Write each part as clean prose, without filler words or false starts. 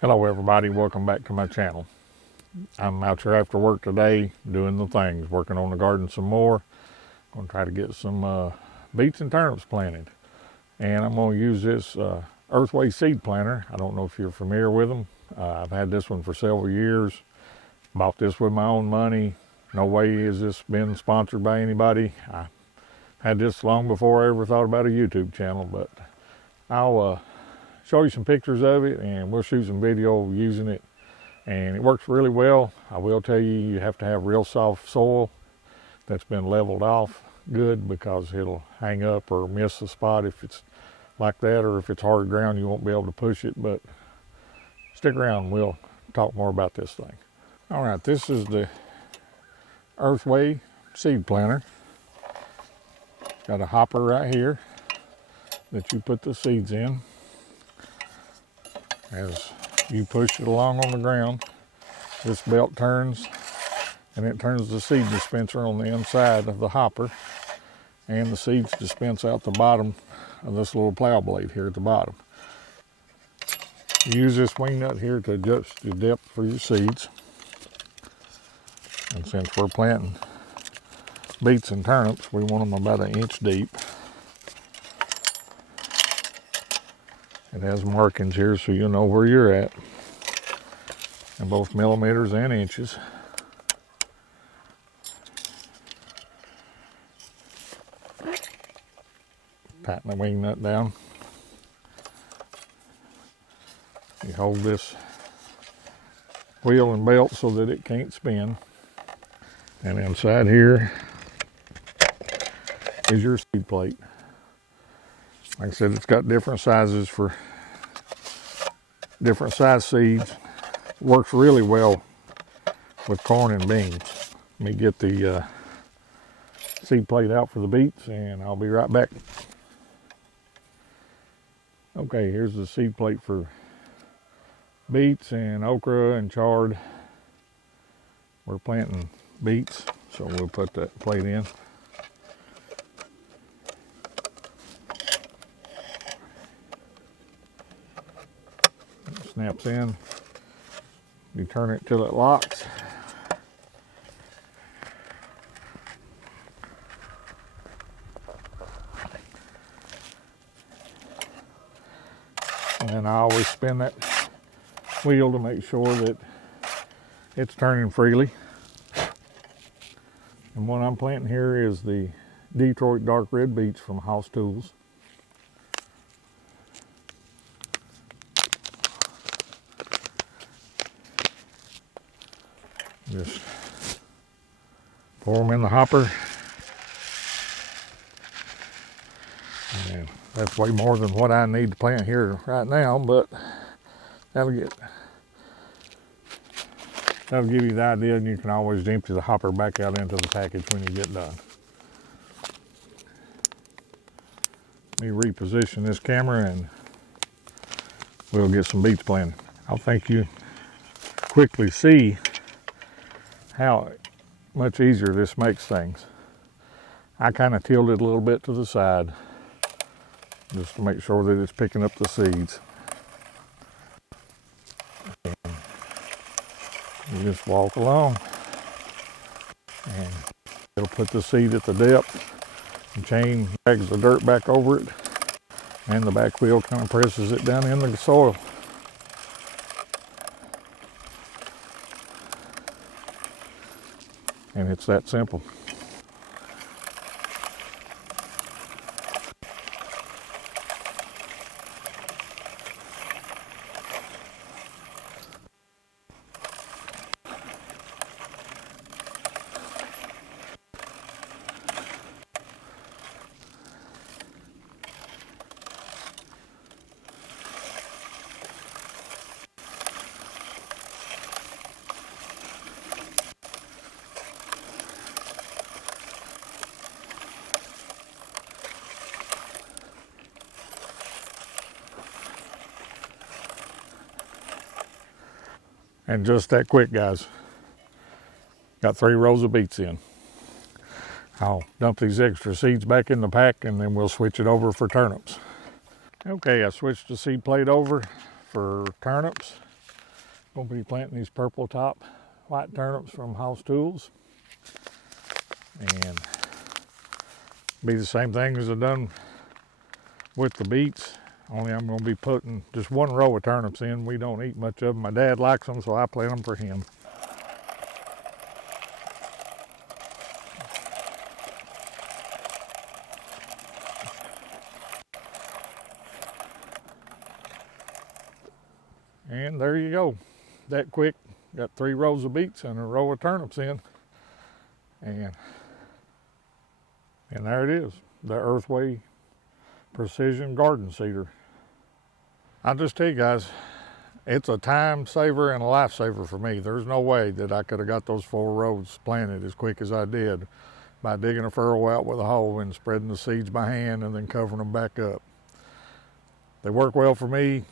Hello everybody, welcome back to my channel. I'm out here after work today doing the things, working on the garden some more. I'm going to try to get some beets and turnips planted. And I'm going to use this Earthway seed planter. I don't know if you're familiar with them. I've had this one for several years. Bought this with my own money. No way has this been sponsored by anybody. I had this long before I ever thought about a YouTube channel, but I'll show you some pictures of it and we'll shoot some video using it, and it works really well. I will tell you, you have to have real soft soil that's been leveled off good, because it'll hang up or miss the spot if it's like that, or if it's hard ground you won't be able to push it. But stick around, we'll talk more about this thing. All right, this is the Earthway seed planter. Got a hopper right here that you put the seeds in. As you push it along on the ground, this belt turns and it turns the seed dispenser on the inside of the hopper, and the seeds dispense out the bottom of this little plow blade here at the bottom. You use this wing nut here to adjust the depth for your seeds. And since we're planting beets and turnips, we want them about 1 inch deep. It has markings here so you'll know where you're at, in both millimeters and inches. Tighten the wing nut down. You hold this wheel and belt so that it can't spin. And inside here is your seed plate. Like I said, it's got different sizes for different size seeds. Works really well with corn and beans. Let me get the seed plate out for the beets and I'll be right back. Okay, here's the seed plate for beets and okra and chard. We're planting beets, so we'll put that plate in. It snaps in. You turn it till it locks. And then I always spin that wheel to make sure that it's turning freely. And what I'm planting here is the Detroit dark red beets from House Tools. Just pour them in the hopper. And that's way more than what I need to plant here right now, but that'll give you the idea, and you can always empty the hopper back out into the package when you get done. Let me reposition this camera and we'll get some beets planted. I think you quickly see how much easier this makes things. I kind of tilt it a little bit to the side just to make sure that it's picking up the seeds. And you just walk along and it'll put the seed at the depth. The chain drags the dirt back over it, and the back wheel kind of presses it down in the soil. And it's that simple. And just that quick, guys. Got 3 rows of beets in. I'll dump these extra seeds back in the pack and then we'll switch it over for turnips. Okay, I switched the seed plate over for turnips. Gonna be planting these purple top white turnips from House Tools, and be the same thing as I've done with the beets, only I'm gonna be putting just one row of turnips in. We don't eat much of them. My dad likes them, so I plant them for him. And there you go. That quick, got 3 rows of beets and a row of turnips in. And there it is, the Earthway Precision Garden Seeder. I'll just tell you guys, it's a time saver and a life saver for me. There's no way that I could have got those 4 rows planted as quick as I did by digging a furrow out with a hoe and spreading the seeds by hand and then covering them back up. They work well for me,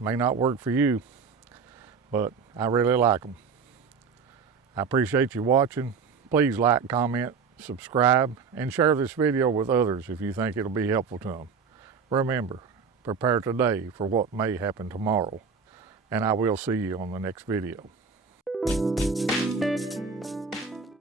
may not work for you, but I really like them. I appreciate you watching. Please like, comment, subscribe, and share this video with others if you think it'll be helpful to them. Remember, prepare today for what may happen tomorrow, and I will see you on the next video.